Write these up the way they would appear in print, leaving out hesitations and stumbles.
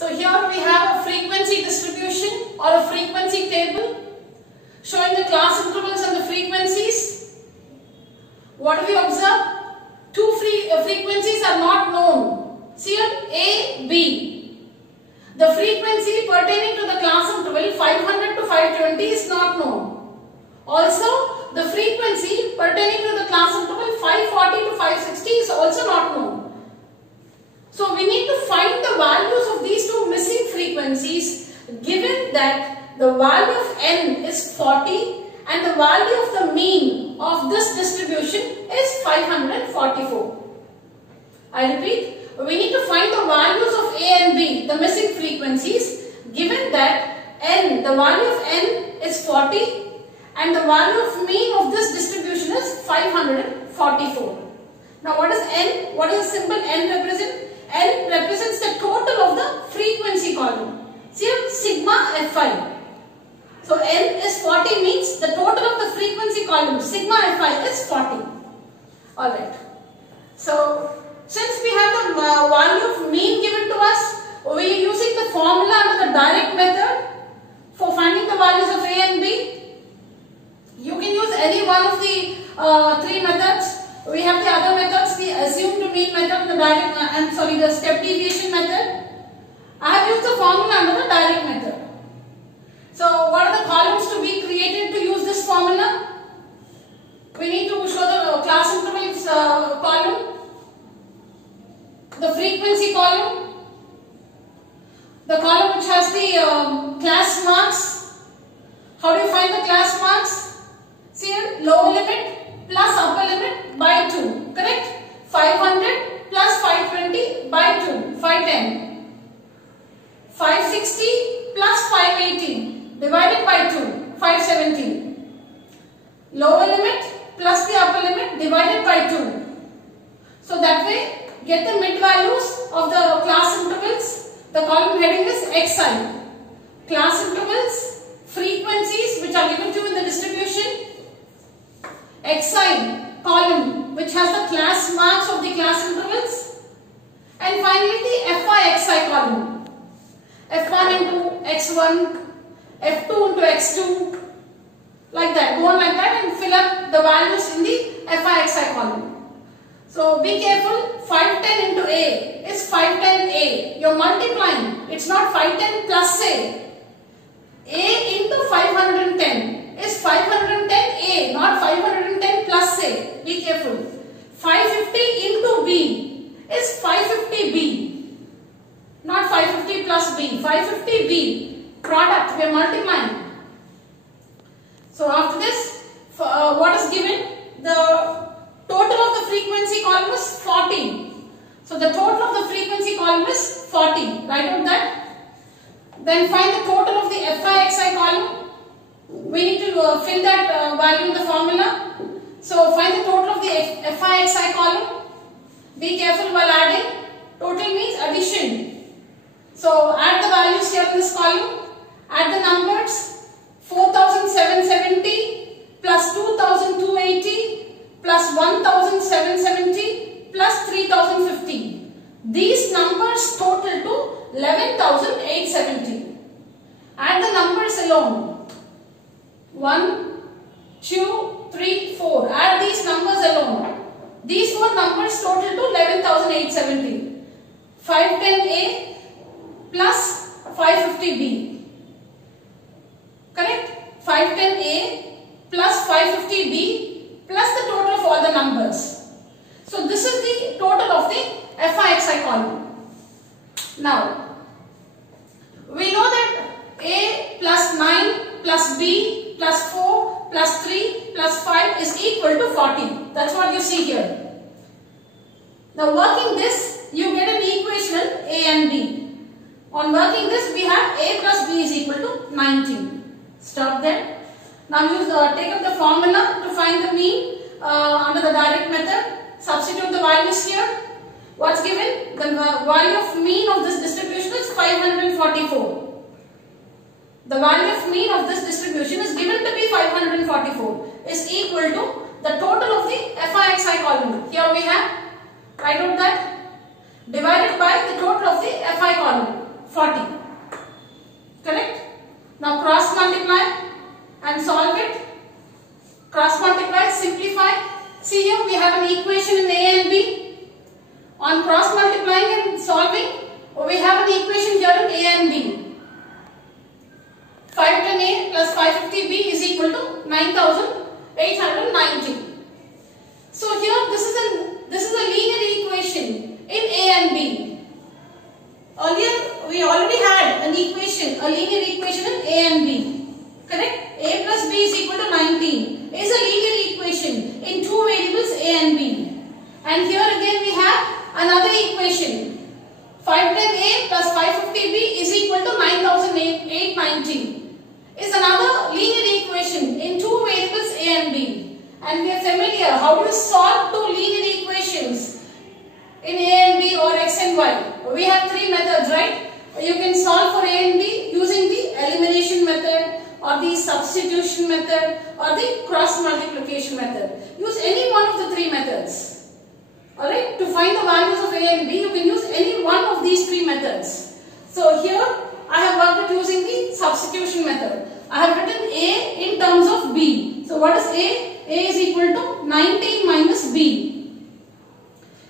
So here we have a frequency distribution or a frequency table showing the class intervals and the frequencies. What do we observe? Two frequencies are not known. See here, A, B. The frequency pertaining to the class interval 500 to 520 is not known. Also, the frequency pertaining to the class interval 540 to 560 is also not known. So we need to find the values of these two missing frequencies, given that the value of n is 40 and the value of the mean of this distribution is 544. I repeat, we need to find the values of A and B, the missing frequencies, given that n, the value of n is 40 and the value of mean of this distribution is 544. Now what is n? What does the symbol n represent? N represents the total of the frequency column. See here, sigma Fi. So n is 40 means the total of the frequency column sigma Fi is 40. Alright. So since we have the value of mean given to us, we are using the formula under the direct method for finding the values of A and B. You can use any one of the three methods. We have the other methods, the assumed mean method, the step deviation method. I have used the formula under the direct method. So what are the columns to be created to use this formula? We need to show the class intervals column, the frequency column, the column which has the class marks. How do you find the class marks? See here, lower limit plus upper limit by 2, correct? 500 plus 520 by 2, 510. 560 plus 580 divided by 2, 570. Lower limit plus the upper limit divided by 2. So that way, get the mid values of the class intervals. The column heading is Xi. Class intervals, frequencies which are given to you in the distribution. Xi column which has the class marks of the class intervals, and finally the Fi column, F1 into X1, F2 into X2, like that, go on like that and fill up the values in the Fi column. So be careful, 510 into A is 510A, you're multiplying, it's not 510 plus A into 510. Is 510A, not 510 plus A. Be careful. 550 into B is 550B, not 550 plus B. 550B product, we are multiplying. So after this, what is given? The total of the frequency column is 40. So the total of the frequency column is 40. Write out that. Then find the total of the Fi column. We need to fill that value in the formula. So find the total of the Fi column. Be careful while adding. Total means addition. So add the values here in this column. Add the numbers. 4770 plus 2280 plus 1770 plus 3050. These numbers total to 11,870. Add the numbers alone. 1, 2, 3, 4. Add these numbers alone. These four numbers total to 11,870. 510A plus 550B. Correct? 510A plus 550B plus the total of all the numbers. So this is the total of the Fi column. Now, we know that A plus 9 plus B plus 4 plus 3 plus 5 is equal to 40. That's what you see here. Now working this, you get an equation A and B. On working this, we have A plus B is equal to 19. Stop there. Now you take up the formula to find the mean under the direct method. Substitute the values here. What's given? The value of mean of this distribution is 544. The value of mean of this distribution is given to be 544 is equal to the total of the Fi column. Here we have, write out that, divided by the total of the Fi column, 40. a linear equation in A and B. Correct? A plus B is equal to 19 is a linear equation in two variables A and B. And here again we have another equation. 510A plus 550B is equal to 9890 is another linear equation in two variables A and B. And we are familiar how to solve two linear equations in A and B or X and Y. We have three methods, right? You can solve for A and B using the elimination method or the substitution method or the cross multiplication method. Use any one of the three methods. Alright, to find the values of A and B, you can use any one of these three methods. So here I have worked it using the substitution method. I have written A in terms of B. So what is A? A is equal to 19 minus B.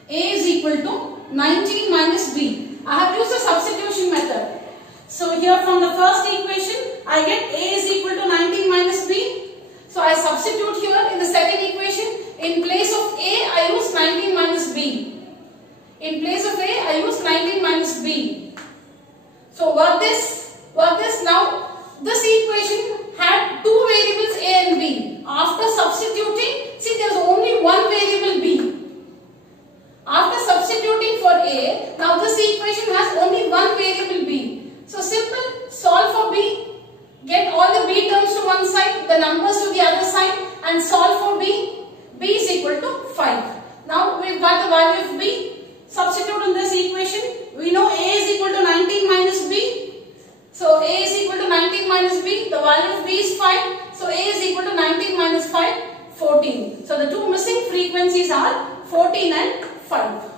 A is equal to 19 minus B. I have used the substitution method. So here from the first equation, I get A is equal to 19 minus B. So I substitute here in the second equation. In place of A, I use 19 minus B. In place of A, I use 19 minus B. So work this now. This equation had two variables A and B. After substituting, see there is only one variable B. After substituting for A, now this equation has only one variable B. So simple, solve for B, get all the B terms to one side, the numbers to the other side and solve for B. B is equal to 5. Now we've got the value of B. Substitute in this equation. We know A is equal to 19 minus B. So A is equal to 19 minus B. The value of B is 5. So A is equal to 19 minus 5, 14. So the two missing frequencies are 14 and 5.